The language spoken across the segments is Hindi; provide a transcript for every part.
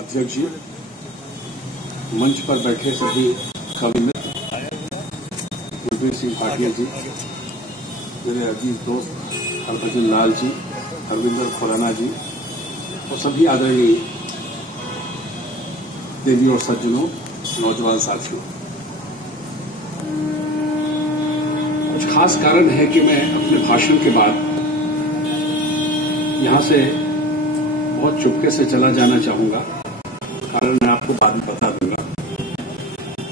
अध्यक्ष जी, मंच पर बैठे सभी कवि मित्र, कुलबीर सिंह भाटिया जी, मेरे अजीज दोस्त हरभजन लाल जी, हरविंदर खुराना जी और सभी आदरणीय देवी और सज्जनों, नौजवान साथियों। कुछ खास कारण है कि मैं अपने भाषण के बाद यहां से बहुत चुपके से चला जाना चाहूंगा। कारण मैं आपको बाद में बता दूंगा।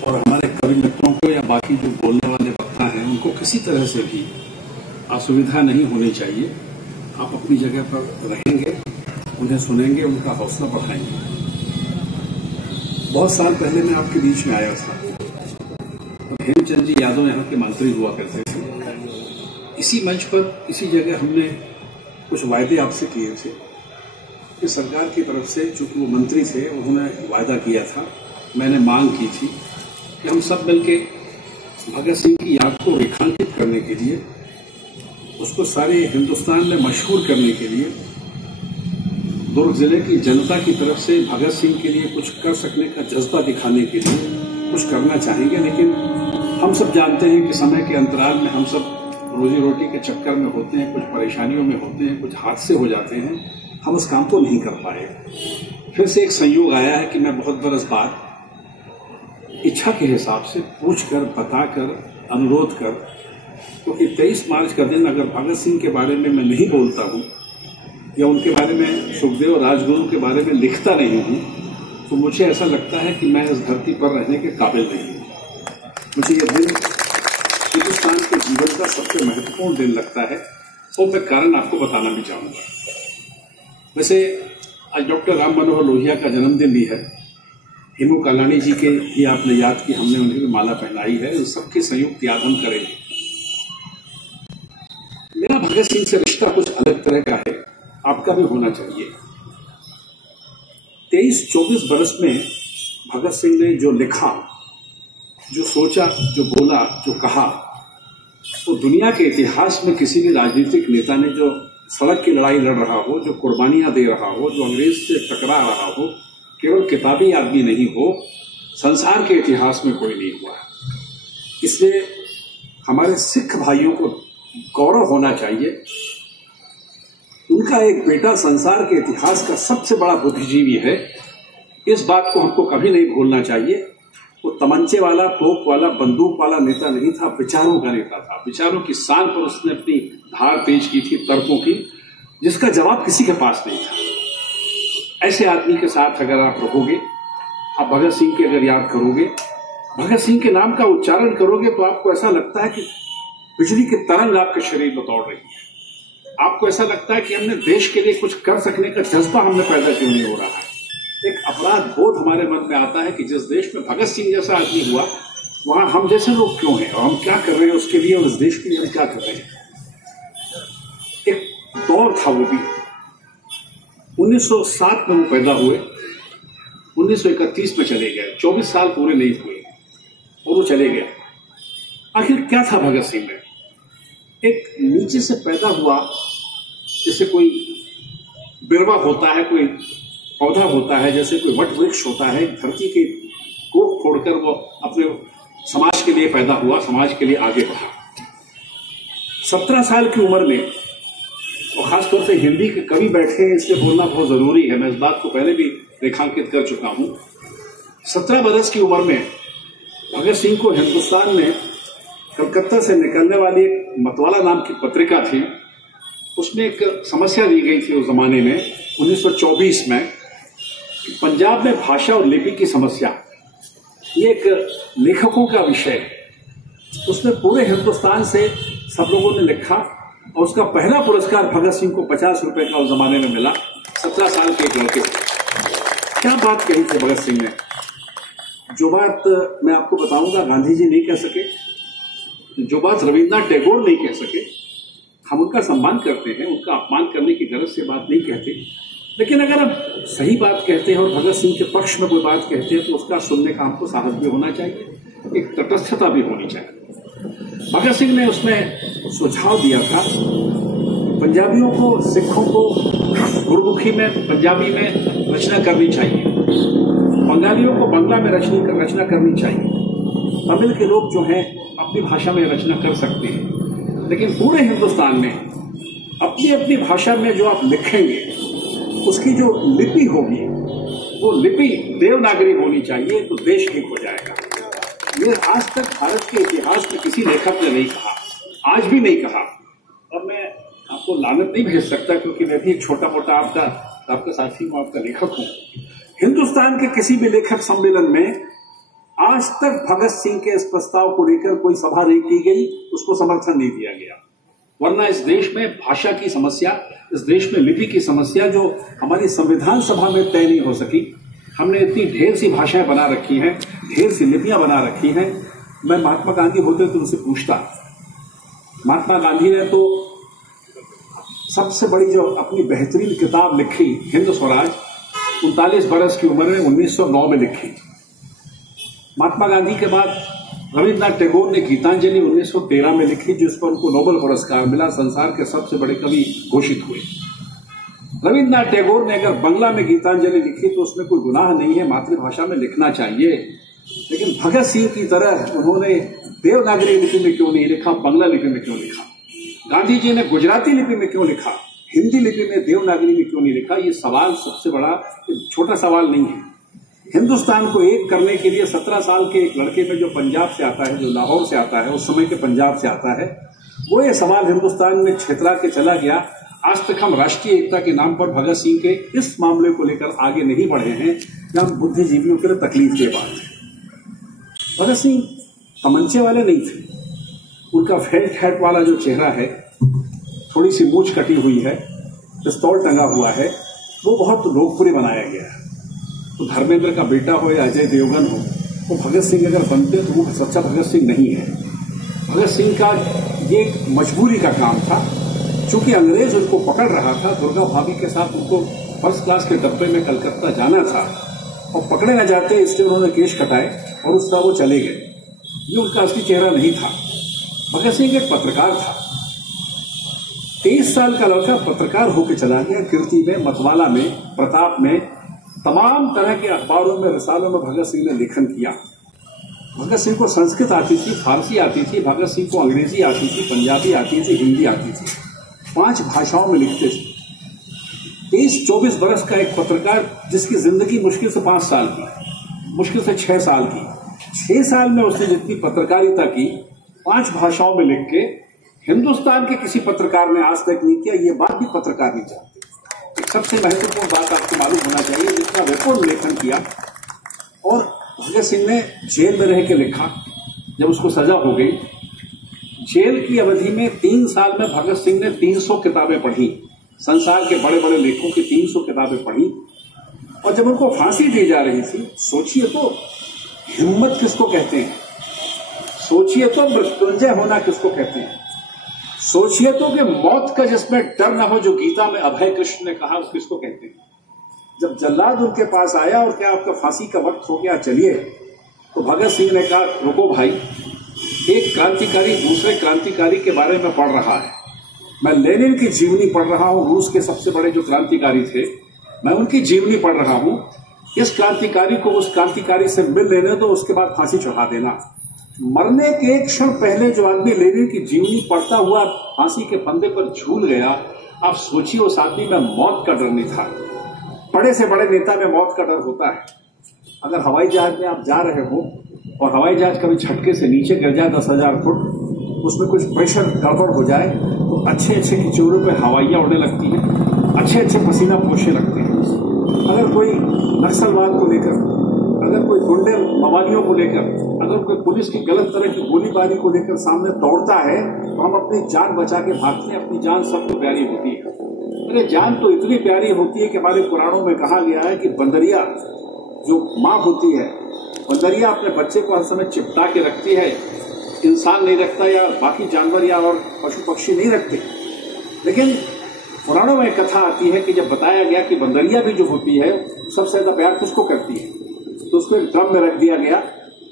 और हमारे कवि मित्रों को या बाकी जो बोलने वाले वक्ता हैं उनको किसी तरह से भी असुविधा नहीं होनी चाहिए। आप अपनी जगह पर रहेंगे, उन्हें सुनेंगे, उनका हौसला बढ़ाएंगे। बहुत साल पहले मैं आपके बीच में आया था और हेमचंद जी यादव यहाँ के मंत्री हुआ करते थे। इसी मंच पर, इसी जगह हमने कुछ वायदे आपसे किए थे कि सरकार की तरफ से, चूंकि वो मंत्री थे, उन्होंने वायदा किया था, मैंने मांग की थी कि हम सब मिलके भगत सिंह की याद को रेखांकित करने के लिए, उसको सारे हिंदुस्तान में मशहूर करने के लिए, दुर्ग जिले की जनता की तरफ से भगत सिंह के लिए कुछ कर सकने का जज्बा दिखाने के लिए कुछ करना चाहेंगे। लेकिन हम सब जानते हैं कि समय के अंतराल में हम सब रोजी रोटी के चक्कर में होते हैं, कुछ परेशानियों में होते हैं, कुछ हादसे हो जाते हैं, हम उस काम को नहीं कर पाए। फिर से एक संयोग आया है कि मैं बहुत बरस बाद इच्छा के हिसाब से पूछकर, बताकर, अनुरोध कर, क्योंकि 23 मार्च का दिन अगर भगत सिंह के बारे में मैं नहीं बोलता हूं या उनके बारे में, सुखदेव राजगुरु के बारे में लिखता नहीं हूं, तो मुझे ऐसा लगता है कि मैं इस धरती पर रहने के काबिल नहीं हूं। मुझे यह दिन हिंदुस्तान के जीवन का सबसे महत्वपूर्ण दिन लगता है और मैं कारण आपको बताना भी चाहूंगा। वैसे आज डॉक्टर राम मनोहर लोहिया का जन्मदिन भी है। हेमू कालानी जी के भी आपने याद की, हमने उन्हें भी माला पहनाई है। उन सबके संयुक्त याद हम करेंगे। मेरा भगत सिंह से रिश्ता कुछ अलग तरह का है, आपका भी होना चाहिए। 23-24 बरस में भगत सिंह ने जो लिखा, जो सोचा, जो बोला, जो कहा, वो दुनिया के इतिहास में किसी भी राजनीतिक नेता ने, जो सड़क की लड़ाई लड़ रहा हो, जो कुर्बानियां दे रहा हो, जो अंग्रेज से टकरा रहा हो, केवल किताबी आदमी नहीं हो, संसार के इतिहास में कोई नहीं हुआ। इसलिए हमारे सिख भाइयों को गौरव होना चाहिए। उनका एक बेटा संसार के इतिहास का सबसे बड़ा बुद्धिजीवी है। इस बात को हमको कभी नहीं भूलना चाहिए। वो तमंचे वाला, तोप वाला, बंदूक वाला नेता नहीं था, विचारों का नेता था। विचारों की शान पर उसने अपनी धार तेज की थी, तर्कों की, जिसका जवाब किसी के पास नहीं था। ऐसे आदमी के साथ अगर आप रहोगे, आप भगत सिंह की अगर याद करोगे, भगत सिंह के नाम का उच्चारण करोगे, तो आपको ऐसा लगता है कि बिजली की तरंग आपके शरीर में दौड़ रही है। आपको ऐसा लगता है कि हमने देश के लिए कुछ कर सकने का जज्बा हमने पैदा क्यों नहीं हो रहा है। एक अपराध बोध हमारे मन में आता है कि जिस देश में भगत सिंह जैसा आदमी हुआ, वहां हम जैसे लोग क्यों हैं और हम क्या कर रहे हैं उसके लिए, और इस देश के लिए हम क्या कर रहे हैं। एक दौर था वो भी। 1907 में वो पैदा हुए, 1931 में चले गए। 24 साल पूरे नहीं हुए और वो चले गए। आखिर क्या था भगत सिंह में? एक नीचे से पैदा हुआ, जैसे कोई बिरवा होता है, कोई पौधा होता है, जैसे कोई वट वृक्ष होता है, धरती के कोख फोड़कर वो अपने समाज के लिए पैदा हुआ, समाज के लिए आगे बढ़ा। 17 साल की उम्र में, और खासतौर से हिंदी के कवि बैठे हैं, इसलिए बोलना बहुत जरूरी है, मैं इस बात को पहले भी रेखांकित कर चुका हूं। 17 बरस की उम्र में भगत सिंह को हिंदुस्तान में कलकत्ता से निकलने वाली एक मतवाला नाम की पत्रिका थी, उसमें एक समस्या दी गई थी उस जमाने में, 1924 में, पंजाब में भाषा और लिपि की समस्या। ये एक लेखकों का विषय है। उसमें पूरे हिंदुस्तान से सब लोगों ने लिखा और उसका पहला पुरस्कार भगत सिंह को 50 रुपए का उस जमाने में मिला। 17 साल के एक लड़के। क्या बात कही थी भगत सिंह ने? जो बात मैं आपको बताऊंगा गांधी जी नहीं कह सके, जो बात रविन्द्रनाथ टैगोर नहीं कह सके। हम उनका सम्मान करते हैं, उनका अपमान करने की गरज से बात नहीं कहते, लेकिन अगर आप सही बात कहते हैं और भगत सिंह के पक्ष में कोई बात कहते हैं तो उसका सुनने का हमको साहस भी होना चाहिए, एक तटस्थता भी होनी चाहिए। भगत सिंह ने उसमें सुझाव दिया था पंजाबियों को, सिखों को गुरुमुखी में, पंजाबी में रचना करनी चाहिए। बंगालियों को बांग्ला में रचना करनी चाहिए। तमिल के लोग जो हैं अपनी भाषा में रचना कर सकते हैं, लेकिन पूरे हिंदुस्तान में अपनी अपनी भाषा में जो आप लिखेंगे उसकी जो लिपि होगी वो लिपि देवनागरी होनी चाहिए, तो देश एक हो जाएगा। ये आज तक भारत के इतिहास में किसी लेखक ने नहीं कहा, आज भी नहीं कहा। और मैं आपको लानत नहीं भेज सकता क्योंकि मैं भी एक छोटा मोटा आपका साथी हूं, आपका लेखक हूं। हिंदुस्तान के किसी भी लेखक सम्मेलन में आज तक भगत सिंह के इस प्रस्ताव को लेकर कोई सभा नहीं की गई, उसको समर्थन नहीं दिया गया। वरना इस देश में भाषा की समस्या, इस देश में लिपि की समस्या जो हमारी संविधान सभा में तय नहीं हो सकी, हमने इतनी ढेर सी भाषाएं बना रखी हैं, ढेर सी लिपियां बना रखी हैं। मैं महात्मा गांधी होते तो उनसे पूछता, महात्मा गांधी ने तो सबसे बड़ी जो अपनी बेहतरीन किताब लिखी हिंद स्वराज 39 बरस की उम्र में 1909 में लिखी। महात्मा गांधी के बाद रविन्द्रनाथ टैगोर ने गीतांजलि 1913 में लिखी, जिस पर उनको नोबेल पुरस्कार मिला, संसार के सबसे बड़े कवि घोषित हुए। रविन्द्रनाथ टैगोर ने अगर बांग्ला में गीतांजलि लिखी तो उसमें कोई गुनाह नहीं है, मातृभाषा में लिखना चाहिए। लेकिन भगत सिंह की तरह उन्होंने देवनागरी लिपि में क्यों नहीं लिखा, बांग्ला लिपि में क्यों लिखा? गांधी जी ने गुजराती लिपि में क्यों लिखा, हिंदी लिपि में देवनागरी में क्यों नहीं लिखा? ये सवाल सबसे बड़ा, छोटा सवाल नहीं है। हिंदुस्तान को एक करने के लिए 17 साल के एक लड़के में जो पंजाब से आता है, जो लाहौर से आता है, उस समय के पंजाब से आता है, वो ये सवाल हिंदुस्तान में छितरा के चला गया। आज तक हम राष्ट्रीय एकता के नाम पर भगत सिंह के इस मामले को लेकर आगे नहीं बढ़े हैं, जहां बुद्धिजीवियों के लिए तकलीफ की बात है। भगत सिंह तमंचे वाले नहीं थे। उनका फेल्ट हैट वाला जो चेहरा है, थोड़ी सी मूंछ कटी हुई है, पिस्तौल टंगा हुआ है, वो बहुत लोकप्रिय बनाया गया है। तो धर्मेंद्र का बेटा हो या अजय देवगन हो, वो भगत सिंह अगर बनते तो वो सच्चा भगत सिंह नहीं है। भगत सिंह का ये एक मजबूरी का काम था, चूंकि अंग्रेज उनको पकड़ रहा था। दुर्गा भाभी के साथ उनको फर्स्ट क्लास के डब्बे में कलकत्ता जाना था और पकड़े न जाते, इसलिए उन्होंने केश कटाए और उस तरह वो चले गए। ये उनका असली चेहरा नहीं था। भगत सिंह एक पत्रकार था। 23 साल का लड़का पत्रकार होकर चला गया। कीर्ति में, मतवाला में, प्रताप में, तमाम तरह के अखबारों में, रिसालों में भगत सिंह ने लेखन किया। भगत सिंह को संस्कृत आती थी, फारसी आती थी, भगत सिंह को अंग्रेजी आती थी, पंजाबी आती थी, हिंदी आती थी, 5 भाषाओं में लिखते थे। 23-24 बरस का एक पत्रकार जिसकी जिंदगी मुश्किल से 5 साल की, मुश्किल से 6 साल की, 6 साल में उसने जितनी पत्रकारिता की 5 भाषाओं में लिख के, हिंदुस्तान के किसी पत्रकार ने आज तक नहीं किया। ये बात भी पत्रकार नहीं जानते। एक सबसे महत्वपूर्ण बात आपको मालूम होना चाहिए, जितना विपुल लेखन किया। और भगत सिंह ने जेल में रह के लिखा। जब उसको सजा हो गई, जेल की अवधि में 3 साल में भगत सिंह ने 300 किताबें पढ़ी, संसार के बड़े बड़े लेखकों की 300 किताबें पढ़ी। और जब उनको फांसी दी जा रही थी, सोचिए तो हिम्मत किसको कहते हैं, सोचिए तो मृत्युंजय होना किसको कहते हैं, सोचिए तो कि मौत का जिसमें डर न हो, जो गीता में अभय कृष्ण ने कहा, उस किसको कहते हैं। जब जल्लाद उनके पास आया और क्या आपका फांसी का वक्त हो गया, चलिए, तो भगत सिंह ने कहा, रुको भाई, एक क्रांतिकारी दूसरे क्रांतिकारी के बारे में पढ़ रहा है। मैं लेनिन की जीवनी पढ़ रहा हूं, रूस के सबसे बड़े जो क्रांतिकारी थे, मैं उनकी जीवनी पढ़ रहा हूं। इस क्रांतिकारी को उस क्रांतिकारी से मिल लेने दो, उसके बाद फांसी चढ़ा देना। मरने के एक क्षण पहले जो आदमी लेनिन की जीवनी पढ़ता हुआ फांसी के फंदे पर झूल गया, आप सोचिए उस आदमी में मौत का डर नहीं था। बड़े से बड़े नेता में मौत का डर होता है। अगर हवाई जहाज में आप जा रहे हो और हवाई जहाज कभी झटके से नीचे गिर जाए 10,000 फुट, उसमें कुछ प्रेशर गड़बड़ हो जाए, तो अच्छे अच्छे किचोरों पे हवाइयां उड़ने लगती हैं, अच्छे अच्छे पसीना पोछे लगते हैं। अगर कोई नक्सलवाद को लेकर, अगर कोई गुंडे मवालियों को लेकर, अगर कोई पुलिस की गलत तरह की गोलीबारी को लेकर सामने दौड़ता है, तो हम अपनी जान बचा के भागते हैं। अपनी जान सबको प्यारी होती है। अरे जान तो इतनी प्यारी होती है कि हमारे पुराणों में कहा गया है कि बंदरिया जो माँ होती है, बंदरिया अपने बच्चे को हर समय चिपटा के रखती है। इंसान नहीं रखता, या बाकी जानवर या और पशु पक्षी नहीं रखते। लेकिन पुराणों में कथा आती है कि जब बताया गया कि बंदरिया भी जो होती है, सबसे ज्यादा प्यार किसको करती है, तो उसको एक ड्रम में रख दिया गया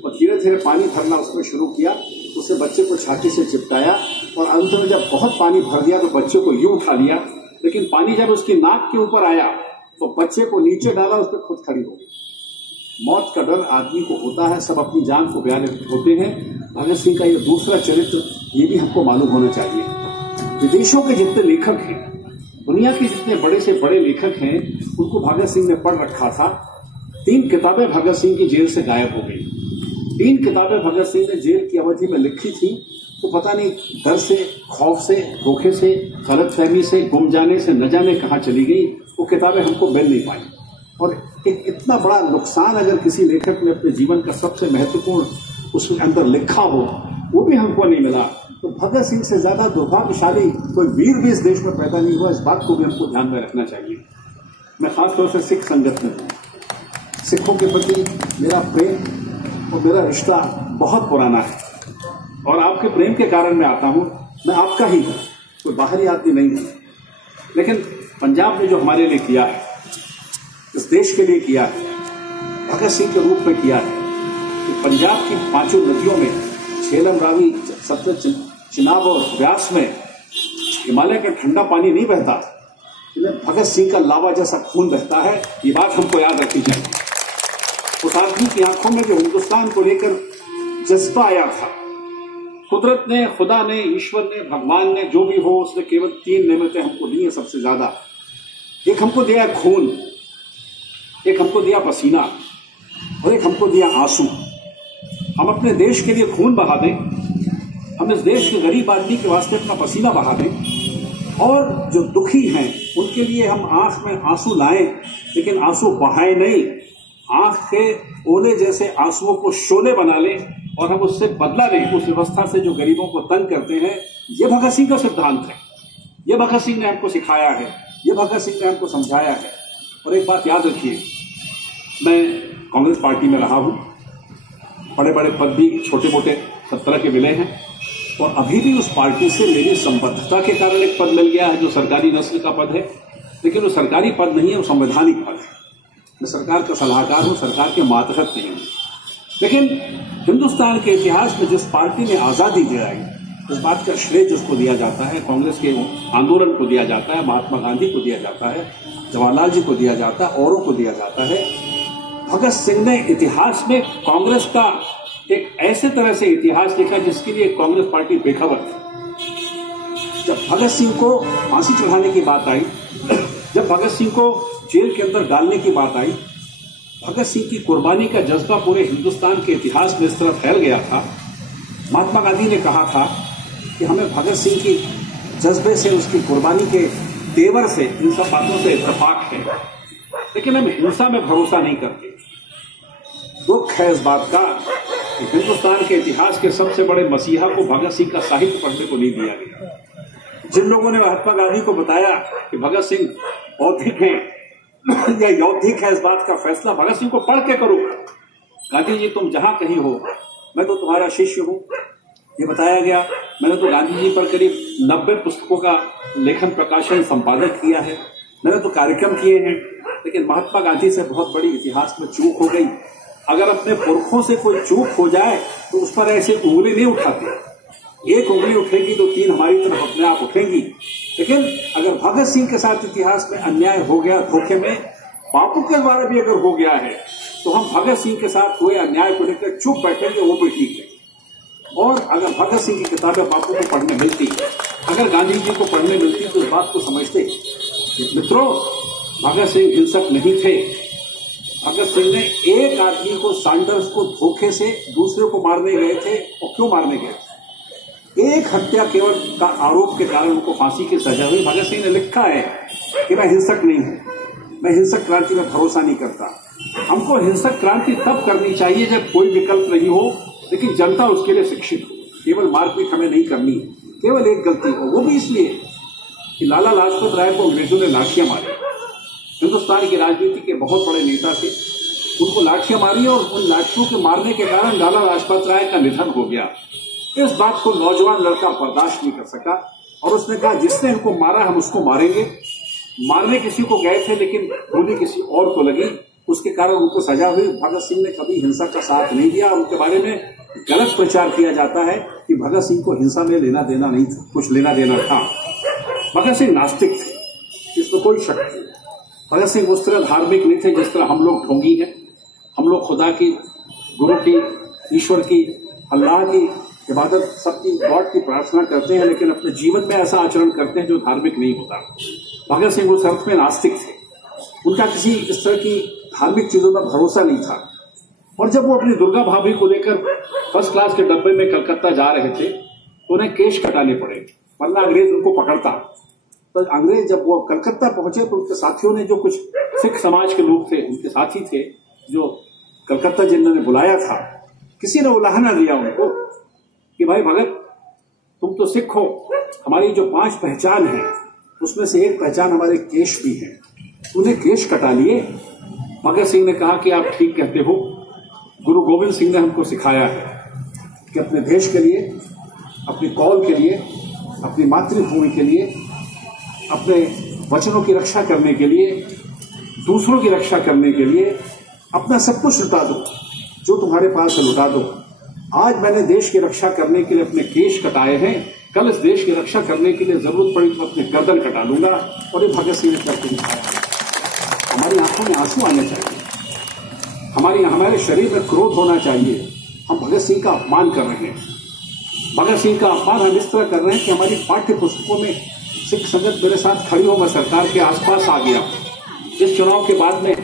और धीरे धीरे पानी भरना उसमें शुरू किया। उससे बच्चे को छाती से चिपटाया और अंत में जब बहुत पानी भर दिया तो बच्चे को यूं उठा लिया। लेकिन पानी जब उसकी नाक के ऊपर आया तो बच्चे को नीचे डाला, उस पर खुद खड़ी हो गई। मौत का डर आदमी को होता है, सब अपनी जान को प्यारे होते हैं। भगत सिंह का ये दूसरा चरित्र ये भी हमको मालूम होना चाहिए। विदेशों के जितने लेखक हैं, दुनिया के जितने बड़े से बड़े लेखक हैं, उनको भगत सिंह ने पढ़ रखा था। 3 किताबें भगत सिंह की जेल से गायब हो गई। 3 किताबें भगत सिंह ने जेल की अवधि में लिखी थी, तो पता नहीं डर से, खौफ से, धोखे से, गलतफहमी से, गुम जाने से न जाने कहाँ चली गई। वो किताबें हमको मिल नहीं पाई। और एक इतना बड़ा नुकसान अगर किसी लेखक ने अपने जीवन का सबसे महत्वपूर्ण उसके अंदर लिखा हो, वो भी हमको नहीं मिला, तो भगत सिंह से ज्यादा दुर्भाग्यशाली कोई वीर भी इस देश में पैदा नहीं हुआ। इस बात को भी हमको ध्यान में रखना चाहिए। मैं खासतौर से सिख संगत में हूँ। सिखों के प्रति मेरा प्रेम और मेरा रिश्ता बहुत पुराना है, और आपके प्रेम के कारण मैं आता हूँ। मैं आपका ही हूँ, कोई बाहरी आदमी नहीं हूँ। लेकिन पंजाब ने जो हमारे लिए किया है, इस देश के लिए किया है, भगत सिंह के रूप में किया है। कि पंजाब की 5 नदियों में, झेलम, रावी, सतलज, चिनाब और व्यास में हिमालय का ठंडा पानी नहीं बहता, भगत सिंह का लावा जैसा खून बहता है। ये बात हमको याद रखनी चाहिए। उस आदमी की आंखों में जो हिंदुस्तान को लेकर जज्बा आया था, कुदरत ने, खुदा ने, ईश्वर ने, भगवान ने, जो भी हो, उसने केवल 3 नेमतें हमको दी हैं सबसे ज्यादा। एक हमको दिया खून, एक हमको दिया पसीना, और एक हमको दिया आंसू। हम अपने देश के लिए खून बहा दें, हम इस देश के गरीब आदमी के वास्ते अपना पसीना बहा दें, और जो दुखी हैं उनके लिए हम आंख में आंसू लाएं, लेकिन आंसू बहाएं नहीं। आंख के ओले जैसे आंसुओं को शोले बना लें और हम उससे बदला लें, उस व्यवस्था से जो गरीबों को तंग करते हैं। ये भगत सिंह का सिद्धांत है, ये भगत सिंह ने हमको सिखाया है, ये भगत सिंह ने हमको समझाया है। और एक बात याद रखिए, मैं कांग्रेस पार्टी में रहा हूं, बड़े बड़े पद भी छोटे मोटे सब तरह के मिले हैं, और अभी भी उस पार्टी से मेरी संबद्धता के कारण एक पद मिल गया है जो सरकारी नस्ल का पद है। लेकिन वो सरकारी पद नहीं है, वो संवैधानिक पद है। मैं सरकार का सलाहकार हूं, सरकार के मातहत नहीं हूं। लेकिन हिंदुस्तान के इतिहास में जिस पार्टी ने आजादी दिलाई, इस बात का श्रेय जिसको दिया जाता है, कांग्रेस के आंदोलन को दिया जाता है, महात्मा गांधी को दिया जाता है, जवाहरलाल जी को दिया जाता है, औरों को दिया जाता है। भगत सिंह ने इतिहास में कांग्रेस का एक ऐसे तरह से इतिहास लिखा जिसके लिए कांग्रेस पार्टी बेखबर थी। जब भगत सिंह को फांसी चढ़ाने की बात आई, जब भगत सिंह को जेल के अंदर डालने की बात आई, भगत सिंह की कुर्बानी का जज्बा पूरे हिंदुस्तान के इतिहास में इस तरह फैल गया था। महात्मा गांधी ने कहा था कि हमें भगत सिंह की जज्बे से, उसकी कुर्बानी के तेवर से, इन सब बातों से इत्तेफाक है, लेकिन हम हिंसा में भरोसा नहीं करते। दुख है इस बात का कि हिंदुस्तान के इतिहास के सबसे बड़े मसीहा को भगत सिंह का साहित्य पढ़ने को नहीं दिया गया। जिन लोगों ने महात्मा गांधी को बताया कि भगत सिंह बौद्धिक हैं या यौद्धिक है, इस बात का फैसला भगत सिंह को पढ़ के करो। गांधी जी तुम जहां कहीं हो, मैं तो तुम्हारा शिष्य हूं, ये बताया गया। मैंने तो गांधी जी पर करीब 90 पुस्तकों का लेखन, प्रकाशन, संपादक किया है, मैंने तो कार्यक्रम किए हैं। लेकिन महात्मा गांधी से बहुत बड़ी इतिहास में चूक हो गई। अगर अपने पुरखों से कोई चूक हो जाए तो उस पर ऐसे उंगली नहीं उठाते। एक उंगली उठेगी तो 3 हमारी तरफ अपने आप उठेंगी। लेकिन अगर भगत सिंह के साथ इतिहास में अन्याय हो गया, धोखे में, बापू के द्वारा भी अगर हो गया है, तो हम भगत सिंह के साथ हुए अन्याय को लेकर चुप बैठेंगे, वो भी ठीक है। और अगर भगत सिंह की किताबें बापू को पढ़ने मिलती, अगर गांधी जी को पढ़ने मिलती, तो इस बात को समझते। मित्रों, भगत सिंह हिंसक नहीं थे। भगत सिंह ने एक आदमी को, सैंडर्स को, धोखे से दूसरे को मारने गए थे। और क्यों मारने गए? एक हत्या केवल का आरोप के कारण उनको फांसी की सजा हुई। भगत सिंह ने लिखा है कि मैं हिंसक नहीं हूं, मैं हिंसक क्रांति में भरोसा नहीं करता। हमको हिंसक क्रांति तब करनी चाहिए जब कोई विकल्प नहीं हो, लेकिन जनता उसके लिए शिक्षित हो। केवल मारपीट हमें नहीं करनी है, केवल एक गलती हो, वो भी इसलिए कि लाला लाजपत राय को अंग्रेजों ने लाठियां मारी। हिंदुस्तान की राजनीति के बहुत बड़े नेता थे, उनको लाठियां मारी और उन लाठियों के मारने के कारण लाला लाजपत राय का निधन हो गया। इस बात को नौजवान लड़का बर्दाश्त नहीं कर सका और उसने कहा जिसने हमको मारा हम उसको मारेंगे। मारने किसी को गए थे लेकिन गोली किसी और को लगी, उसके कारण उनको सजा हुई। भगत सिंह ने कभी हिंसा का साथ नहीं दिया। उनके बारे में गलत प्रचार किया जाता है कि भगत सिंह को हिंसा में लेना देना नहीं था, कुछ लेना देना था। भगत सिंह नास्तिक थे, इसमें कोई शक नहीं। भगत सिंह उस तरह धार्मिक नहीं थे जिस तरह हम लोग ढोंगी हैं। हम हम लोग खुदा की, गुरु की, ईश्वर की, अल्लाह की इबादत, सबकी गॉड की प्रार्थना करते हैं, लेकिन अपने जीवन में ऐसा आचरण करते हैं जो धार्मिक नहीं होता। भगत सिंह उस अर्थ में नास्तिक थे। उनका किसी इस तरह की धार्मिक चीजों में भरोसा नहीं था। और जब वो अपनी दुर्गा भाभी को लेकर फर्स्ट क्लास के डब्बे में कलकत्ता जा रहे थे तो उन्हें केश कटाने पड़े, वरना अंग्रेज उनको पकड़ता। तो अंग्रेज जब वो कलकत्ता पहुंचे तो उनके साथियों ने, जो कुछ सिख समाज के लोग थे, उनके साथी थे जो कलकत्ता जिन्होंने बुलाया था, किसी ने उलाहना दिया उनको कि भाई भगत, तुम तो सिख हो, हमारी जो 5 पहचान है उसमें से एक पहचान हमारे केश भी है, उन्हें केश कटा लिए। भगत सिंह ने कहा कि आप ठीक कहते हो, गुरु गोविंद सिंह ने हमको सिखाया है कि अपने देश के लिए, अपनी कौल के लिए, अपनी मातृभूमि के लिए, अपने वचनों की रक्षा करने के लिए, दूसरों की रक्षा करने के लिए अपना सब कुछ लुटा दो, जो तुम्हारे पास है लुटा दो। आज मैंने देश की रक्षा करने के लिए अपने केश कटाए हैं, कल इस देश की रक्षा करने के लिए जरूरत पड़ी तो अपने गर्दन कटा लूंगा। और ये भगत सिंह ने करके दिखाया। हमारी आंखों में आंसू आने चाहिए, हमारे शरीर में क्रोध होना चाहिए। हम भगत सिंह का अपमान कर रहे हैं। भगत सिंह का अपमान हम इस तरह कर रहे हैं कि हमारी पाठ्य पुस्तकों में सिख संगत मेरे साथ खड़ी हो, मैं सरकार के आसपास आ गया। इस चुनाव के बाद में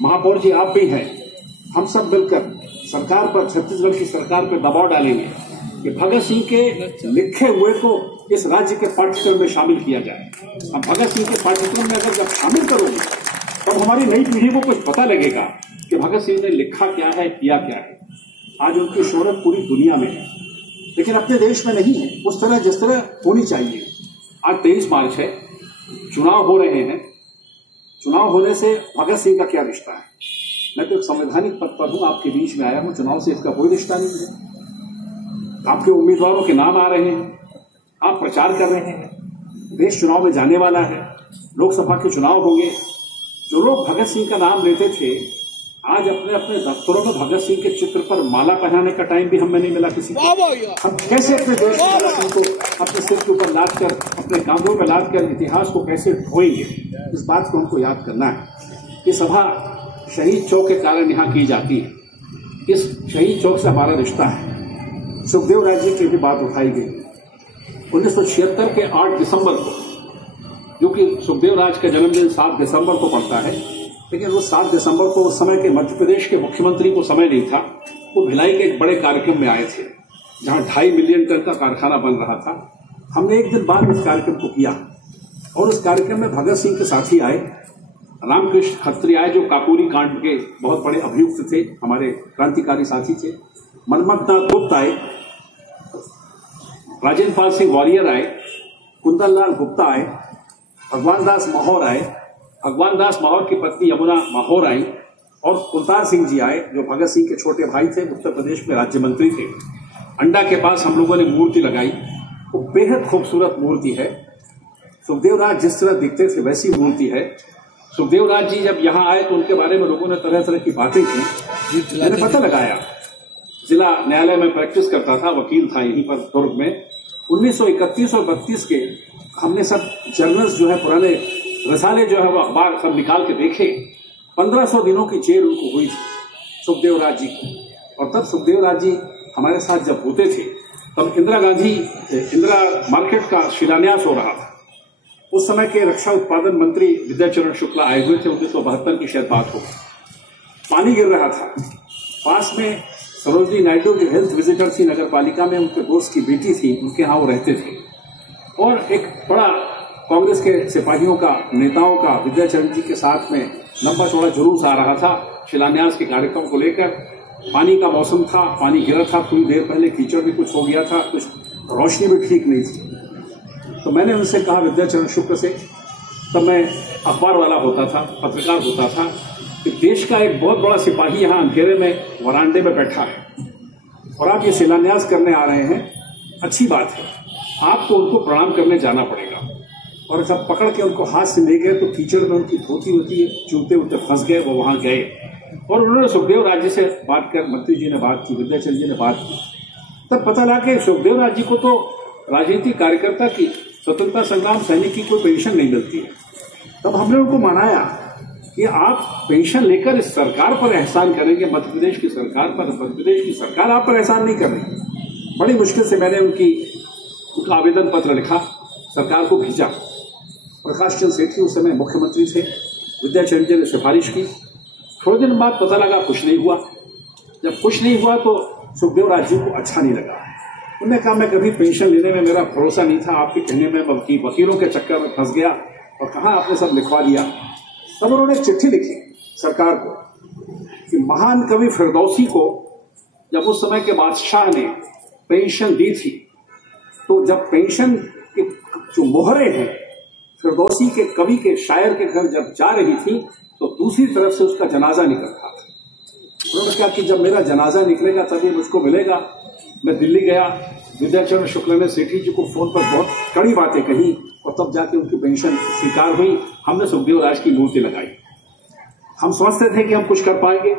महापौर जी आप भी हैं, हम सब मिलकर सरकार पर, छत्तीसगढ़ की सरकार पर दबाव डालेंगे कि भगत सिंह के लिखे हुए को इस राज्य के पाठ्यक्रम में शामिल किया जाए। अब भगत सिंह के पाठ्यक्रम में अगर जब शामिल करोगे तब हमारी नई पीढ़ी को कुछ पता लगेगा कि भगत सिंह ने लिखा क्या है, किया क्या है। आज उनकी शोहरत पूरी दुनिया में है, लेकिन अपने देश में नहीं है उस तरह जिस तरह होनी चाहिए। आज 23 मार्च है, चुनाव हो रहे हैं। चुनाव होने से भगत सिंह का क्या रिश्ता है? मैं तो एक संवैधानिक पद पर हूं, आपके बीच में आया हूं, चुनाव से इसका कोई रिश्ता नहीं है। आपके उम्मीदवारों के नाम आ रहे हैं, आप प्रचार कर रहे हैं, देश चुनाव में जाने वाला है, लोकसभा के चुनाव होंगे। जो लोग भगत सिंह का नाम लेते थे, आज अपने अपने दफ्तरों में भगत सिंह के चित्र पर माला पहनाने का टाइम भी हमें नहीं मिला किसी को। हम कैसे अपने देश में भगत सिंह को अपने सिर के ऊपर लाद कर, अपने कांधों में लाद कर इतिहास को कैसे ढोएंगे, इस बात को हमको याद करना है। ये सभा शहीद चौक के कारण यहाँ की जाती है। इस शहीद चौक से हमारा रिश्ता है। सुखदेव राज्य की भी बात उठाई गई। 1976 के 8 दिसंबर को, जो कि सुखदेव राज का जन्मदिन 7 दिसंबर को पड़ता है, लेकिन वो 7 दिसंबर को उस समय के मध्य प्रदेश के मुख्यमंत्री को समय नहीं था। वो भिलाई के एक बड़े कार्यक्रम में आए थे जहां 2.5 मिलियन टन का कारखाना बन रहा था। हमने एक दिन बाद उस कार्यक्रम को किया और उस कार्यक्रम में भगत सिंह के साथी आए, रामकृष्ण खत्री आए जो काकोरी कांड के बहुत बड़े अभियुक्त थे, हमारे क्रांतिकारी साथी थे, मनमथनाथ गुप्त आए, राजेंद्र पाल सिंह वॉरियर आए, कुंदन लाल गुप्ता आए, भगवान दास माहौर आए, भगवान दास माहौर की पत्नी यमुना माहौर आई और कुलतार सिंह जी आए जो भगत सिंह के छोटे भाई थे, उत्तर प्रदेश में राज्य मंत्री थे। अंडा के पास हम लोगों ने मूर्ति लगाई। वो बेहद खूबसूरत मूर्ति है। सुखदेव राज जिस तरह दिखते थे वैसी मूर्ति है। सुखदेव राज जी जब यहाँ आए तो उनके बारे में लोगों ने तरह तरह की बातें की। मैंने पता लगाया, जिला न्यायालय में प्रैक्टिस करता था, वकील था यहीं पर दुर्ग में। 1931 और 32 के हमने सब जर्नल्स जो है, पुराने रसाले जो है वो अखबार सब निकाल के देखे। 1500 दिनों की जेल उनको हुई थी सुखदेव राज जी को। और तब सुखदेव राज जी हमारे साथ जब होते थे तब इंदिरा मार्केट का शिलान्यास हो रहा था। उस समय के रक्षा उत्पादन मंत्री विद्याचरण शुक्ला आए हुए थे। 1972 की शायद बात हो। पानी गिर रहा था। पास में सरोजनी नायडू जो हेल्थ विजिटर थी नगर पालिका में, उनके दोस्त की बेटी थी, उनके यहाँ वो रहते थे। और एक बड़ा कांग्रेस के सिपाहियों का, नेताओं का विद्याचरण जी के साथ में लंबा चौड़ा जुलूस आ रहा था शिलान्यास के कार्यक्रम को लेकर। पानी का मौसम था, पानी गिरा था, थोड़ी देर पहले कीचड़ भी कुछ हो गया था, कुछ रोशनी भी ठीक नहीं थी। तो मैंने उनसे कहा, विद्याचरण शुक्ल से, तब मैं अखबार वाला होता था, पत्रकार होता था, कि देश का एक बहुत बड़ा सिपाही यहाँ अंधेरे में वरांडे में बैठा है और आप ये शिलान्यास करने आ रहे हैं, अच्छी बात है, आपको उनको प्रणाम करने जाना पड़ेगा। और जब पकड़ के उनको हाथ से ले गए तो कीचड़ में उनकी धोती होती है, जूते उते फंस गए, वो वहां गए और उन्होंने सुखदेव राज जी से बात कर, मंत्री जी ने बात की, विद्याचरण जी ने बात की। तब पता लगा कि सुखदेव राज जी को तो राजनीतिक कार्यकर्ता की, स्वतंत्रता संग्राम सैनिक की कोई पेंशन नहीं मिलती है। तब हमने उनको मनाया कि आप पेंशन लेकर इस सरकार पर एहसान करेंगे, मध्य प्रदेश की सरकार पर। मध्य प्रदेश की सरकार आप पर एहसान नहीं कर रही। बड़ी मुश्किल से मैंने उनका आवेदन पत्र लिखा, सरकार को भेजा। प्रकाश चंद्र सेठी उस समय मुख्यमंत्री थे, विद्याचरण जी ने सिफारिश की। थोड़े दिन बाद पता लगा कुछ नहीं हुआ। जब कुछ नहीं हुआ तो सुखदेव राज जी को अच्छा नहीं लगा। उन्होंने कहा मैं कभी पेंशन लेने में मेरा भरोसा नहीं था, आपके कहने में वकीलों के चक्कर में फंस गया और कहा आपने सब लिखवा दिया। तब उन्होंने चिट्ठी लिखी सरकार को कि महान कवि फिरदौसी को जब उस समय के बादशाह ने पेंशन दी थी, तो जब पेंशन के जो मोहरे हैं फिरदौसी के कवि के शायर के घर जब जा रही थी तो दूसरी तरफ से उसका जनाजा निकलता था। उन्होंने कहा कि जब मेरा जनाजा निकलेगा तभी मुझको मिलेगा। मैं दिल्ली गया, विद्याचरण शुक्ल ने सेठी जी को फोन पर बहुत कड़ी बातें कही और तब जाके उनकी पेंशन स्वीकार हुई। हमने सुखदेव राज की मूर्ति लगाई। हम समझते थे कि हम कुछ कर पाएंगे,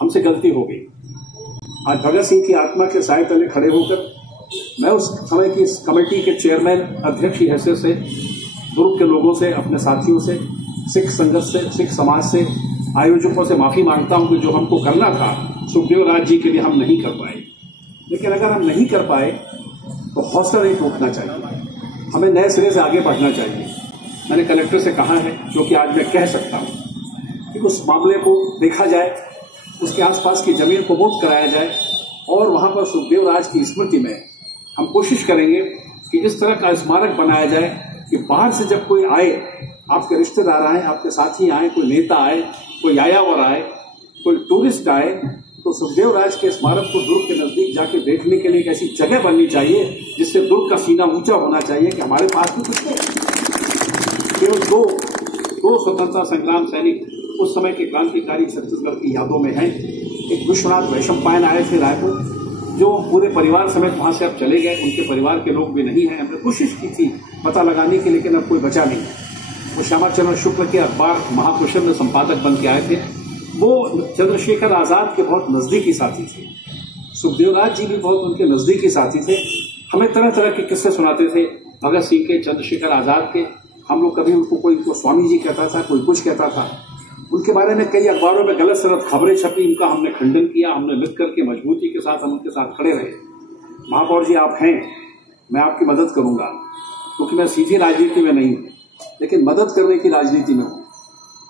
हमसे गलती हो गई। आज भगत सिंह की आत्मा के साए तले खड़े होकर मैं उस समय की इस कमेटी के चेयरमैन अध्यक्ष की हैसियत से दुर्ग के लोगों से, अपने साथियों से, सिख संगत से, सिख समाज से, आयोजकों से माफी मांगता हूं कि जो हमको करना था सुखदेव राज जी के लिए हम नहीं कर पाए। लेकिन अगर हम नहीं कर पाए तो हौसला नहीं टूटना चाहिए, हमें नए सिरे से आगे बढ़ना चाहिए। मैंने कलेक्टर से कहा है, जो कि आज मैं कह सकता हूं, कि उस मामले को देखा जाए, उसके आसपास की जमीन को मुक्त कराया जाए और वहां पर सुखदेव राज की स्मृति में हम कोशिश करेंगे कि इस तरह का स्मारक बनाया जाए कि बाहर से जब कोई आए, आपके रिश्तेदार आए, आपके साथी आए, कोई नेता आए, कोई यायावर आए, कोई टूरिस्ट आए, तो सुखदेव राज के स्मारक को दुर्ग के नजदीक जाके देखने के लिए एक ऐसी जगह बननी चाहिए जिससे दुर्ग का सीना ऊंचा होना चाहिए कि हमारे पास भी कुछ नहीं। केवल दो स्वतंत्रता संग्राम सैनिक उस समय के क्रांतिकारी छत्तीसगढ़ की यादों में हैं। एक विश्वनाथ वैशंपायन आए थे रायपुर, जो पूरे परिवार समेत वहां से अब चले गए। उनके परिवार के लोग भी नहीं हैं। हमने कोशिश की थी पता लगाने की, लेकिन अब कोई बचा नहीं। वो श्यामाचरण शुक्ल के अखबार महाकुशल में संपादक बन के आए थे। वो चंद्रशेखर आजाद के बहुत नजदीकी साथी थे। सुखदेव राज जी भी बहुत उनके नजदीकी साथी थे। हमें तरह तरह के किस्से सुनाते थे, भगत सिंह के, चंद्रशेखर आजाद के। हम लोग कभी उनको कोई तो स्वामी जी कहता था, कोई कुछ कहता था। उनके बारे में कई अखबारों में गलत सलत खबरें छपी, उनका हमने खंडन किया। हमने लिख करके मजबूती के साथ हम उनके साथ खड़े रहे। महापौर जी आप हैं, मैं आपकी मदद करूंगा, क्योंकि मैं सीधी राजनीति में नहीं हूं, लेकिन मदद करने की राजनीति में हूं।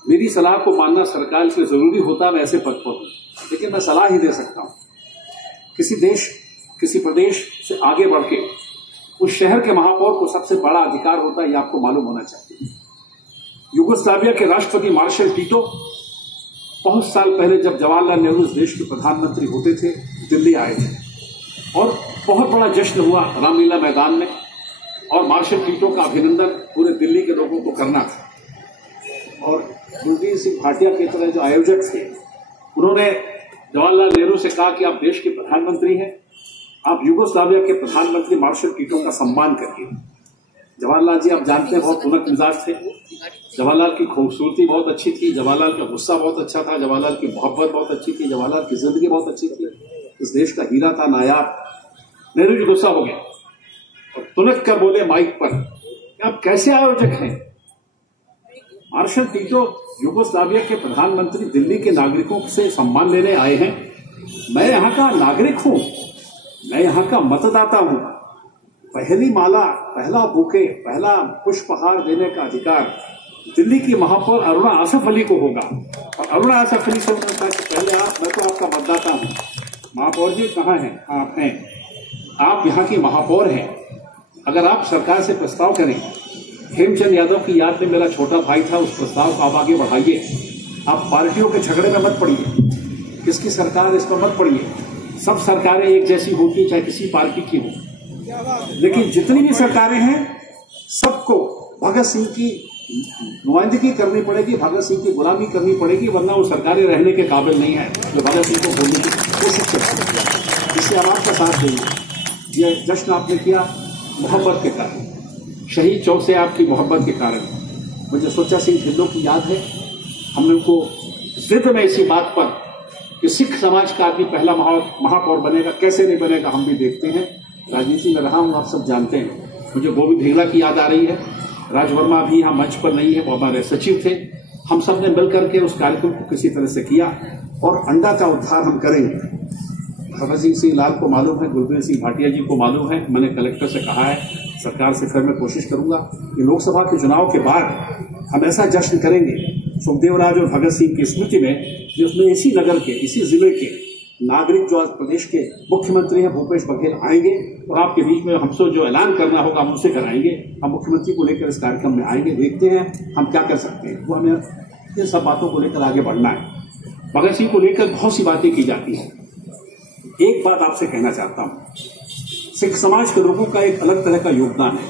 मेरी सलाह को मानना सरकार के जरूरी होता, मैं ऐसे पद पर हूं, लेकिन मैं सलाह ही दे सकता हूं। किसी देश, किसी प्रदेश से आगे बढ़ के उस शहर के महापौर को सबसे बड़ा अधिकार होता है, यह आपको मालूम होना चाहिए। युगोस्लाविया के राष्ट्रपति मार्शल टीटो बहुत साल पहले, जब जवाहरलाल नेहरू इस देश के प्रधानमंत्री होते थे, दिल्ली आए थे और बहुत बड़ा जश्न हुआ रामलीला मैदान में, और मार्शल टीटो का अभिनंदन पूरे दिल्ली के लोगों को करना था। और कुलदीप सिंह भाटिया की तरह जो आयोजक थे, उन्होंने जवाहरलाल नेहरू से कहा कि आप देश के प्रधानमंत्री हैं, आप युगोस्लाविया के प्रधानमंत्री मार्शल टीटो का सम्मान करिए। जवाहरलाल जी आप जानते हैं बहुत उन्नत मिजाज थे। जवाहरलाल की खूबसूरती बहुत अच्छी थी, जवाहरलाल का गुस्सा बहुत अच्छा था, जवाहरलाल की मोहब्बत बहुत अच्छी थी, जवाहरलाल की जिंदगी बहुत अच्छी थी। इस देश का हीरा था, नायाब। नेहरू जी गुस्सा हो गया और तुरंत कर बोले माइक पर, आप कैसे आयोजक हैं? मार्शल टीटो युगोस्लाविया के प्रधानमंत्री दिल्ली के नागरिकों से सम्मान लेने आए हैं। मैं यहाँ का नागरिक हूं, मैं यहाँ का मतदाता हूं। पहली माला, पहला बुके, पहला पुष्पहार देने का अधिकार दिल्ली की महापौर अरुणा आसफ अली को होगा। और अरुणा आसफ अली से उन्होंने कहा कि पहले मैं तो आपका मतदाता हूं। महापौर जी कहाँ हैं? आप हैं, आप यहाँ की महापौर हैं। अगर आप सरकार से प्रस्ताव करें, हेमचंद यादव की याद में मेरा छोटा भाई था, उस प्रस्ताव को आप आगे बढ़ाइए। आप पार्टियों के झगड़े में मत पड़िए, किसकी सरकार इस पर मत पड़िए। सब सरकारें एक जैसी होती, चाहे किसी पार्टी की हो, लेकिन जितनी भी सरकारें हैं सबको भगत सिंह की नुमाइंदगी करनी पड़ेगी, भगत सिंह की गुलामी करनी पड़ेगी, वरना वो सरकारें रहने के काबिल नहीं है जो भगत सिंह को बोलने की कोशिश करती है। इससे आप आपका साथ देंगे। ये जश्न आपने किया मोहब्बत के कारण, शहीद चौक से आपकी मोहब्बत के कारण। मुझे सोचा सिंह ढिल्लों की याद है, हमने उनको जिद में इसी बात पर कि सिख समाज का आदमी पहला महापौर बनेगा, कैसे नहीं बनेगा हम भी देखते हैं। राजनीति में रहा हूं, आप सब जानते हैं। मुझे गोविंद ढेगला की याद आ रही है। राज वर्मा भी यहाँ मंच पर नहीं है, वो हमारे सचिव थे। हम सब ने मिलकर के उस कार्यक्रम को किसी तरह से किया और अंडा का उद्धार हम करेंगे। भगत सिंह लाल को मालूम है, गुरदेव सिंह भाटिया जी को मालूम है। मैंने कलेक्टर से कहा है, सरकार से फिर मैं कोशिश करूंगा कि लोकसभा के चुनाव के बाद हम ऐसा जश्न करेंगे सुखदेव राज और भगत सिंह की स्मृति में, जिसमें इसी नगर के, इसी जिले के नागरिक जो आज प्रदेश के मुख्यमंत्री हैं भूपेश बघेल आएंगे और आपके बीच में हमसे जो ऐलान करना होगा हम उनसे कराएंगे। हम मुख्यमंत्री को लेकर इस कार्यक्रम में आएंगे, देखते हैं हम क्या कर सकते हैं। वो हमें इन सब बातों को लेकर आगे बढ़ना है। भगत सिंह को लेकर बहुत सी बातें की जाती हैं। एक बात आपसे कहना चाहता हूं, सिख समाज के लोगों का एक अलग तरह का योगदान है।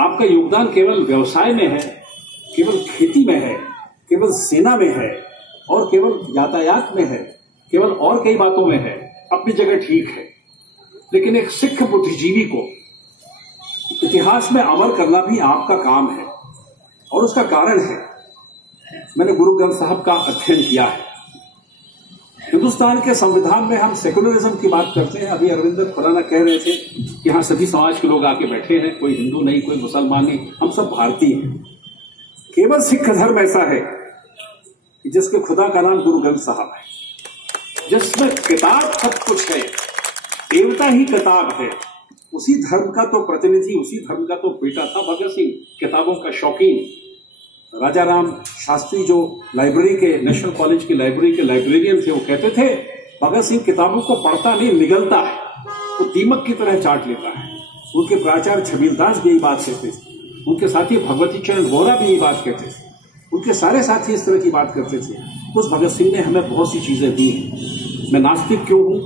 आपका योगदान केवल व्यवसाय में है, केवल खेती में है, केवल सेना में है और केवल यातायात में है, केवल और कई बातों में है। अपनी जगह ठीक है, लेकिन एक सिख बुद्धिजीवी को इतिहास में अमर करना भी आपका काम है और उसका कारण है, मैंने गुरु ग्रंथ साहब का अध्ययन किया है। हिंदुस्तान के संविधान में हम सेकुलरिज्म की बात करते हैं। अभी अरविंदर खुराना कह रहे थे कि यहाँ सभी समाज के लोग आके बैठे हैं, कोई हिंदू नहीं, कोई मुसलमान नहीं, हम सब भारतीय हैं। केवल सिख धर्म ऐसा है कि जिसके खुदा का नाम गुरु ग्रंथ साहब है, जिसमें किताब सब कुछ है, देवता ही किताब है। उसी धर्म का तो प्रतिनिधि, उसी धर्म का तो बेटा था भगत सिंह, किताबों का शौकीन। राजा राम शास्त्री जो लाइब्रेरी के, नेशनल कॉलेज की लाइब्रेरी के लाइब्रेरियन थे, वो कहते थे भगत सिंह किताबों को पढ़ता नहीं, निगलता है, वो दीमक की तरह चाट लेता है। उनके प्राचार्य छबीलदास भी यही बात कहते थे, उनके साथी भगवती चरण वोहरा भी यही बात कहते थे, उनके सारे साथी इस तरह की बात करते थे। उस भगत सिंह ने हमें बहुत सी चीजें दी। मैं नास्तिक क्यों हूं,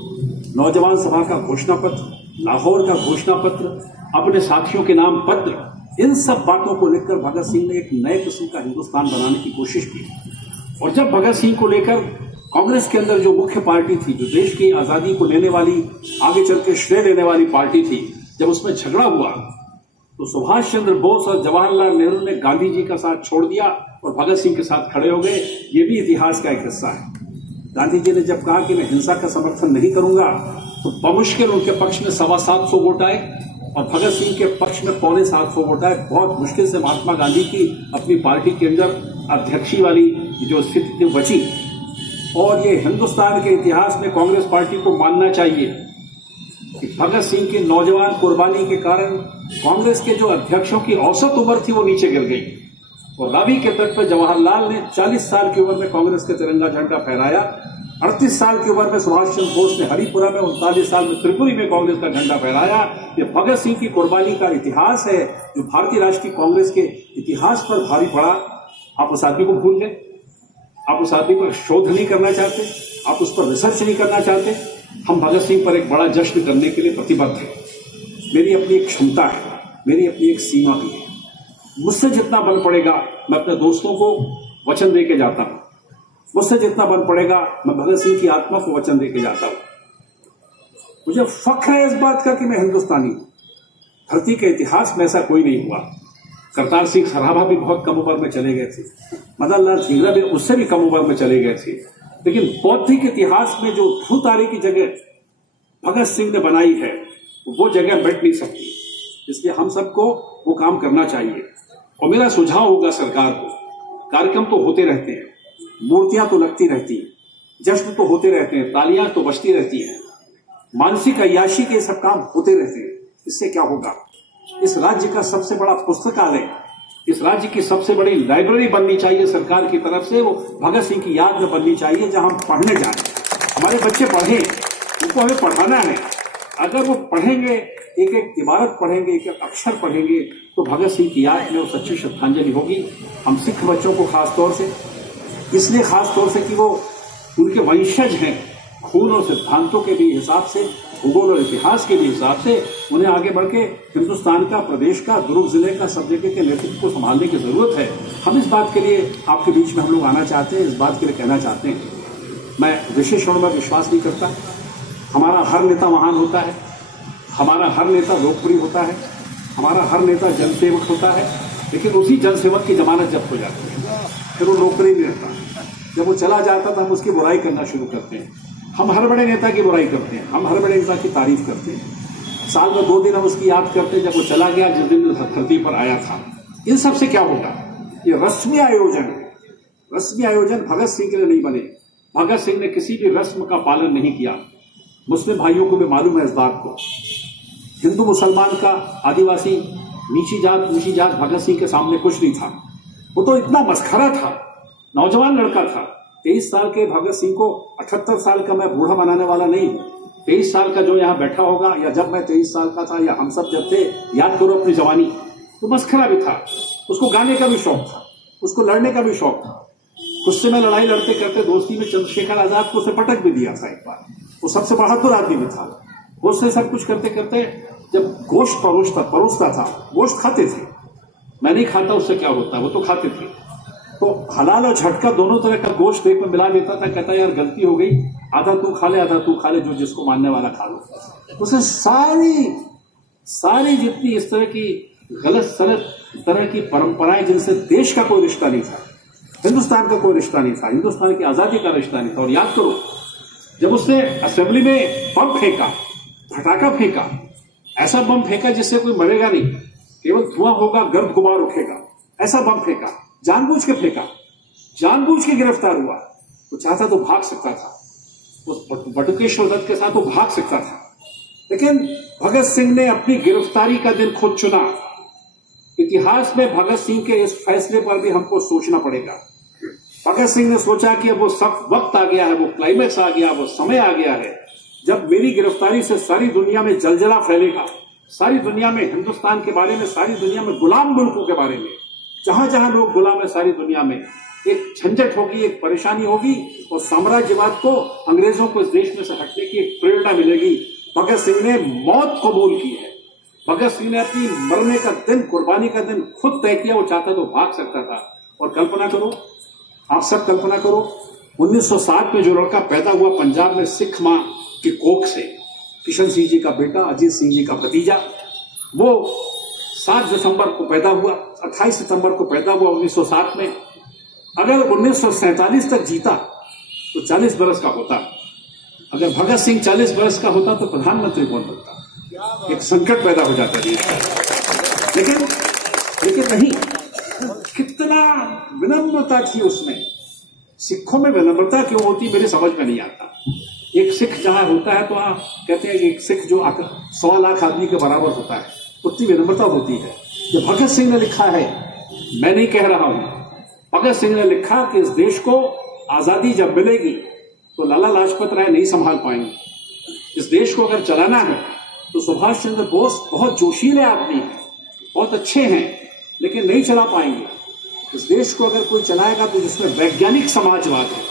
नौजवान सभा का घोषणा पत्र, लाहौर का घोषणा पत्र, अपने साथियों के नाम पत्र, इन सब बातों को लेकर भगत सिंह ने एक नए किस्म का हिंदुस्तान बनाने की कोशिश की। और जब भगत सिंह को लेकर कांग्रेस के अंदर जो मुख्य पार्टी थी, जो देश की आजादी को लेने वाली, आगे चल के श्रेय लेने वाली पार्टी थी, जब उसमें झगड़ा हुआ तो सुभाष चंद्र बोस और जवाहरलाल नेहरू ने गांधी जी का साथ छोड़ दिया और भगत सिंह के साथ खड़े हो गए। ये भी इतिहास का एक हिस्सा है। गांधी जी ने जब कहा कि मैं हिंसा का समर्थन नहीं करूंगा, तो बमुश्किल उनके पक्ष में 725 वोट आए और भगत सिंह के पक्ष में 725 वोट आए। बहुत मुश्किल से महात्मा गांधी की अपनी पार्टी के अंदर अध्यक्षी वाली जो स्थिति थी बची। और ये हिंदुस्तान के इतिहास में कांग्रेस पार्टी को मानना चाहिए कि भगत सिंह की नौजवान कुर्बानी के कारण कांग्रेस के जो अध्यक्षों की औसत उम्र थी वो नीचे गिर गई। और रावी के तट पर जवाहरलाल ने 40 साल की उम्र में कांग्रेस का तिरंगा झंडा फहराया। 38 साल की उम्र में सुभाष चंद्र बोस ने हरिपुरा में, 39 साल में त्रिपुरी में कांग्रेस का झंडा फहराया। ये भगत सिंह की कुर्बानी का इतिहास है जो भारतीय राष्ट्रीय कांग्रेस के इतिहास पर भारी पड़ा। आप उस आदमी को भूल गए, आप उस आदमी पर शोध नहीं करना चाहते, आप उस पर रिसर्च नहीं करना चाहते। हम भगत सिंह पर एक बड़ा जश्न करने के लिए प्रतिबद्ध हैं। मेरी अपनी एक क्षमता है, मेरी अपनी एक सीमा भी है। मुझसे जितना बल पड़ेगा मैं अपने दोस्तों को वचन दे के जाता हूं, मुझसे जितना बल पड़ेगा मैं भगत सिंह की आत्मा को वचन दे के जाता हूं। मुझे फख्र है इस बात का कि मैं हिंदुस्तानी हूं। धरती के इतिहास में ऐसा कोई नहीं हुआ। करतार सिंह सराभा भी बहुत कम उम्र में चले गए थे, मदन लाल धिंगरा भी उससे भी कम उम्र में चले गए थे, लेकिन बौद्धिक इतिहास में जो ध्रुवतारे की जगह भगत सिंह ने बनाई है वो जगह बैठ नहीं सकती। इसलिए हम सबको वो काम करना चाहिए। और मेरा सुझाव होगा सरकार को, कार्यक्रम तो होते रहते हैं, मूर्तियां तो लगती रहती हैं, जश्न तो होते रहते हैं, तालियां तो बजती रहती हैं, मानसिक अय्याशी के सब काम होते रहते हैं। इससे क्या होगा? इस राज्य का सबसे बड़ा पुस्तकालय, इस राज्य की सबसे बड़ी लाइब्रेरी बननी चाहिए सरकार की तरफ से। वो भगत सिंह की याद में बननी चाहिए, जहां हम पढ़ने जाएं, हमारे बच्चे पढ़ें, उनको हमें पढ़ाना है। अगर वो पढ़ेंगे, एक एक इबारत पढ़ेंगे, एक एक अक्षर पढ़ेंगे, तो भगत सिंह की याद में वो सच्ची श्रद्धांजलि होगी। हम सिख बच्चों को खासतौर से, इसलिए खासतौर से कि वो उनके वंशज हैं, खून और सिद्धांतों के भी हिसाब से, भूगोल और इतिहास के भी हिसाब से उन्हें आगे बढ़ के हिंदुस्तान का, प्रदेश का, दुर्ग जिले का, सब जगह के नेतृत्व को संभालने की जरूरत है। हम इस बात के लिए आपके बीच में हम लोग आना चाहते हैं, इस बात के लिए कहना चाहते हैं। मैं विशेषण में विश्वास नहीं करता। हमारा हर नेता महान होता है, हमारा हर नेता लोकप्रिय होता है, हमारा हर नेता जनसेवक होता है, लेकिन उसी जनसेवक की जमानत जब्त हो जाती है, फिर वो लोकप्रिय नहीं रहता। जब वो चला जाता तो हम उसकी बुराई करना शुरू करते हैं। हम हर बड़े नेता की बुराई करते हैं, हम हर बड़े नेता की तारीफ करते हैं। साल में 2 दिन हम उसकी याद करते हैं, जब वो चला गया, जिस दिन धरती पर आया था। इन सब से क्या होगा? ये रस्मी आयोजन है, रस्मी आयोजन भगत सिंह के लिए नहीं बने। भगत सिंह ने किसी भी रस्म का पालन नहीं किया। मुस्लिम भाइयों को भी मालूम है इस बात को। हिंदू मुसलमान का, आदिवासी, नीची जात भगत सिंह के सामने कुछ नहीं था। वो तो इतना मस्खरा था, नौजवान लड़का था। 23 साल के भगत सिंह को 78 साल का मैं बूढ़ा बनाने वाला नहीं हूं। 23 साल का जो यहाँ बैठा होगा, या जब मैं 23 साल का था, या हम सब जब थे, याद करो अपनी जवानी, तो मस्खरा भी था। उसको गाने का भी शौक था, उसको लड़ने का भी शौक था। गुस्से में लड़ाई लड़ते करते दोस्ती में चंद्रशेखर आजाद को उसे पटक भी दिया था एक बार। वो सबसे बहादुर आदमी भी था। उससे सब कुछ करते करते जब गोश्त परोसता था, गोश्त खाते थे। मैं नहीं खाता, उससे क्या होता, वो तो खाते थे। तो हलाल और झटका दोनों तरह का गोश्त एक में मिला देता था। कहता यार गलती हो गई, आधा तू खा ले, आधा तू खा ले, जो जिसको मानने वाला खा लो। उसे सारी जितनी इस तरह की गलत सलत तरह की परंपराएं, जिनसे देश का कोई रिश्ता नहीं था, हिंदुस्तान का कोई रिश्ता नहीं था, हिंदुस्तान की आजादी का रिश्ता नहीं था। और याद करो, जब उसने असेंबली में बम फेंका, फटाका फेंका, ऐसा बम फेंका जिससे कोई मरेगा नहीं, केवल धुआं होगा, गर्द गुबार उठेगा, ऐसा बम फेंका, जानबूझ के फेंका, जानबूझ के गिरफ्तार हुआ। वो चाहता तो भाग सकता था, उस बटुकेश्वर दत्त के साथ वो भाग सकता था, लेकिन भगत सिंह ने अपनी गिरफ्तारी का दिन खुद चुना। इतिहास में भगत सिंह के इस फैसले पर भी हमको सोचना पड़ेगा। भगत सिंह ने सोचा कि अब वो सब वक्त आ गया है, वो क्लाइमेक्स आ गया, वो समय आ गया है, जब मेरी गिरफ्तारी से सारी दुनिया में जलजला फैलेगा, सारी दुनिया में हिंदुस्तान के बारे में, सारी दुनिया में गुलाम मुल्कों के बारे में, जहां जहां लोग गुलाम है, सारी दुनिया में एक झंझट होगी, एक परेशानी होगी, और साम्राज्यवाद को, अंग्रेजों को इस देश में से हटने की एक प्रेरणा मिलेगी। भगत सिंह ने मौत कबूल की है। भगत सिंह ने अपनी मरने का दिन, कुर्बानी का दिन खुद तय किया। वो चाहता तो भाग सकता था। और कल्पना करो, आप सब कल्पना करो, 1907 में जो लड़का पैदा हुआ पंजाब में सिख मां की कोख से, किशन सिंह जी का बेटा, अजीत सिंह जी का भतीजा, वो 7 दिसंबर को पैदा हुआ, 28 सितंबर को पैदा हुआ 1907 में। अगर 1947 तक जीता तो 40 बरस का होता। अगर भगत सिंह 40 बरस का होता तो प्रधानमंत्री कौन बनता? एक संकट पैदा हो जाता है। लेकिन नहीं, कितना विनम्रता थी उसमें। सिखों में विनम्रता क्यों होती मेरी समझ में नहीं आता। एक सिख जहां होता है तो वहां कहते हैं एक सिख जो 1.25 लाख आदमी के बराबर होता है, उतनी विनम्रता होती है। जो भगत सिंह ने लिखा है, मैं नहीं कह रहा हूं, भगत सिंह ने लिखा कि इस देश को आजादी जब मिलेगी तो लाला लाजपत राय नहीं संभाल पाएंगे। इस देश को अगर चलाना है तो सुभाष चंद्र बोस बहुत जोशीले आदमी हैं, बहुत अच्छे हैं, लेकिन नहीं चला पाएंगे। इस देश को अगर कोई चलाएगा तो जिसमें वैज्ञानिक समाजवाद है,